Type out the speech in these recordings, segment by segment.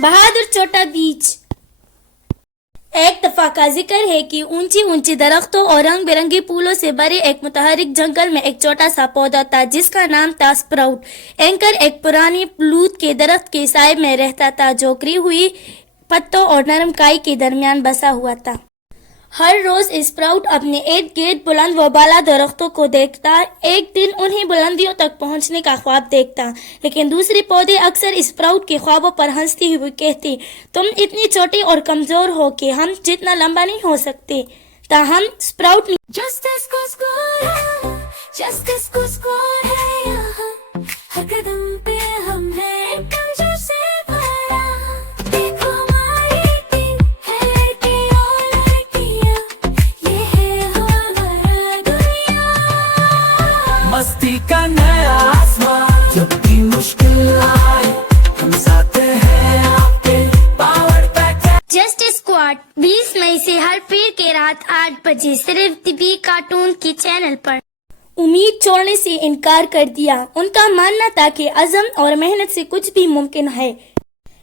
बहादुर चोटा बीच। एक दफा का जिक्र है कि ऊंची ऊंची दरख्तों और रंग बिरंगी फूलों से भरे एक मुतहरिक जंगल में एक छोटा सा पौधा था जिसका नाम था स्प्राउट। एंकर एक पुरानी प्लूत के दरख्त के साए में रहता था जो गिरी हुई पत्तों और नरम काई के दरमियान बसा हुआ था। हर रोज स्प्राउट अपने इर्द गिर्द बुलंद व बाला दरख्तों को देखता। एक दिन उन्हें बुलंदियों तक पहुंचने का ख्वाब देखता, लेकिन दूसरे पौधे अक्सर स्प्राउट के ख्वाबों पर हंसते हुए कहते, तुम इतनी छोटे और कमजोर हो कि हम जितना लंबा नहीं हो सकते। ताहम स्प्राउट जस्टिस को स्कोर है यहाँ, हर कदम पे हमने कमजोर से भरा। देखो हमारी टीम है कि और लड़कियाँ, ये है हमारा दुनिया। मस्ती का नया आसमां, जब भी मुश्किल आए हम साथ हैं आपके पावर पैक। जस्ट स्क्वाड 20 मई से हर पीर के रात 8 बजे सिर्फ टीवी कार्टून की चैनल पर। उम्मीद छोड़ने से इनकार कर दिया। उनका मानना था कि अज़म और मेहनत से कुछ भी मुमकिन है।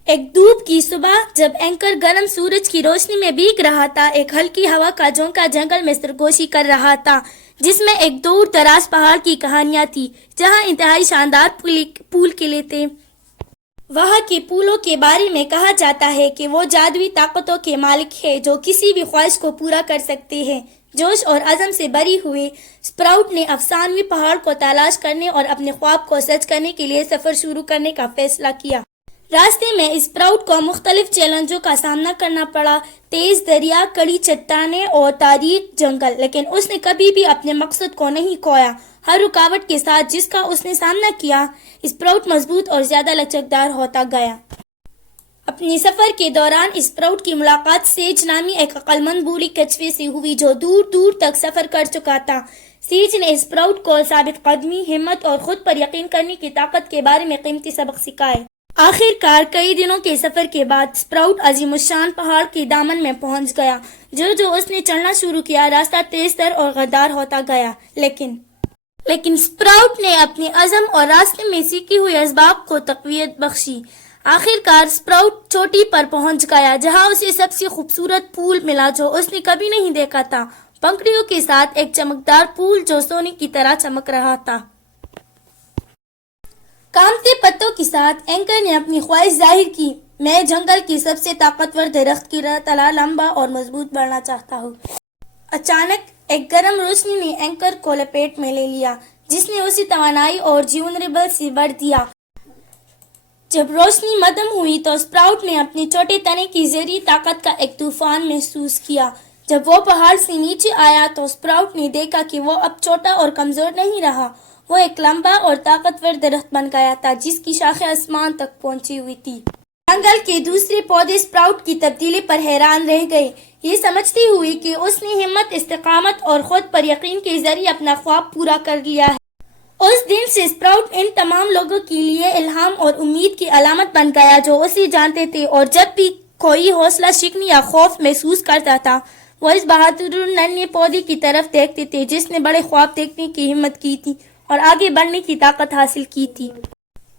एक धूप की सुबह जब एंकर गर्म सूरज की रोशनी में भीग रहा था, एक हल्की हवा का झोंका जंगल में सरगोशी कर रहा था जिसमें एक दूर दराज पहाड़ की कहानियां थी जहां इंतहाई शानदार फूल खिले थे। वहाँ के फूलों के बारे में कहा जाता है कि वो जादुई ताकतों के मालिक है जो किसी भी ख्वाहिश को पूरा कर सकते हैं। जोश और अज़म से भरी हुई स्प्राउट ने अफसानवी पहाड़ को तलाश करने और अपने ख्वाब को सच करने के लिए सफर शुरू करने का फैसला किया। रास्ते में स्प्राउट को मुख्तलिफ चैलेंजों का सामना करना पड़ा, तेज दरिया, कड़ी चट्टानें और तारीक जंगल, लेकिन उसने कभी भी अपने मकसद को नहीं खोया। हर रुकावट के साथ जिसका उसने सामना किया, स्प्राउट मजबूत और ज्यादा लचकदार होता गया। अपने सफर के दौरान स्प्राउट की मुलाकात सेज नामी एक अक्लमंद बूढ़ी कछुए से हुई जो दूर दूर तक सफर कर चुका था। सेज ने स्प्राउट को साबित कदमी, हिम्मत और खुद पर यकीन करने की ताकत के बारे में कीमती सबक सिखाए। आखिरकार कई दिनों के सफर के बाद स्प्राउट अजीमुशान पहाड़ के दामन में पहुंच गया। जो उसने चढ़ना शुरू किया, रास्ता तेज तर और गद्दार होता गया, लेकिन स्प्राउट ने अपने अज़म और रास्ते में सीखी हुई असबाब को तक़वियत बख्शी। आखिरकार स्प्राउट चोटी पर पहुंच गया जहां उसे सबसे खूबसूरत फूल मिला जो उसने कभी नहीं देखा था, पंखुड़ियों के साथ एक चमकदार फूल जो सोने की तरह चमक रहा था। कामते पत्तों के साथ एंकर ने अपनी ख्वाहिश जाहिर की, मैं जंगल की सबसे ताकतवर दरख्त की तरह लंबा और मजबूत बढ़ना चाहता हूँ। अचानक एक गर्म रोशनी ने एंकर को लपेट में ले लिया जिसने उसे तवानाई और जीवनरेबल से भर दिया। जब रोशनी मदम हुई तो स्प्राउट ने अपने छोटे तने की ज़हरी ताकत का एक तूफान महसूस किया। जब वो पहाड़ से नीचे आया तो स्प्राउट ने देखा कि वो अब छोटा और कमजोर नहीं रहा, वो एक लंबा और ताकतवर दरख्त बन गया था जिसकी शाखें आसमान तक पहुंची हुई थी। जंगल के दूसरे पौधे स्प्राउट की तब्दीली पर हैरान रह गए, ये समझती हुई कि उसने हिम्मत, इस्तिकामत और खुद पर यकीन के जरिए अपना ख्वाब पूरा कर लिया है। उस दिन से स्प्राउट इन तमाम लोगों के लिए इल्हाम और उम्मीद की अलामत बन गया जो उसे जानते थे, और जब भी कोई हौसला शिकनी या खौफ महसूस करता था वो इस बहादुर नन्हे पौधे की तरफ देखते थे जिसने बड़े ख्वाब देखने की हिम्मत की थी और आगे बढ़ने की ताकत हासिल की थी।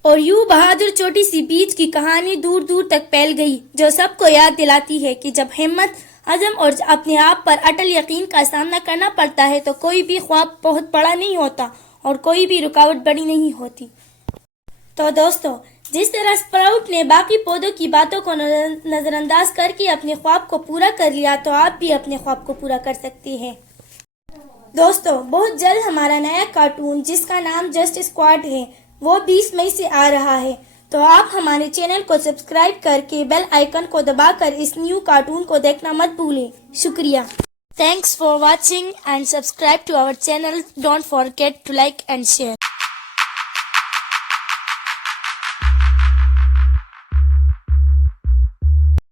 और यूं बहादुर छोटी सी बीज की कहानी दूर दूर तक फैल गई जो सबको याद दिलाती है कि जब हिम्मत, अज़म और अपने आप पर अटल यकीन का सामना करना पड़ता है तो कोई भी ख्वाब बहुत बड़ा नहीं होता और कोई भी रुकावट बड़ी नहीं होती। तो दोस्तों, जिस तरह स्प्राउट ने बाकी पौधों की बातों को नजरअंदाज करके अपने ख्वाब को पूरा कर लिया तो आप भी अपने ख्वाब को पूरा कर सकते हैं। दोस्तों, बहुत जल्द हमारा नया कार्टून जिसका नाम जस्ट स्क्वाड है वो 20 मई से आ रहा है, तो आप हमारे चैनल को सब्सक्राइब करके बेल आइकन को दबाकर इस न्यू कार्टून को देखना मत भूलें। शुक्रिया। Thanks for watching and subscribe to our channel. Don't forget to like and share.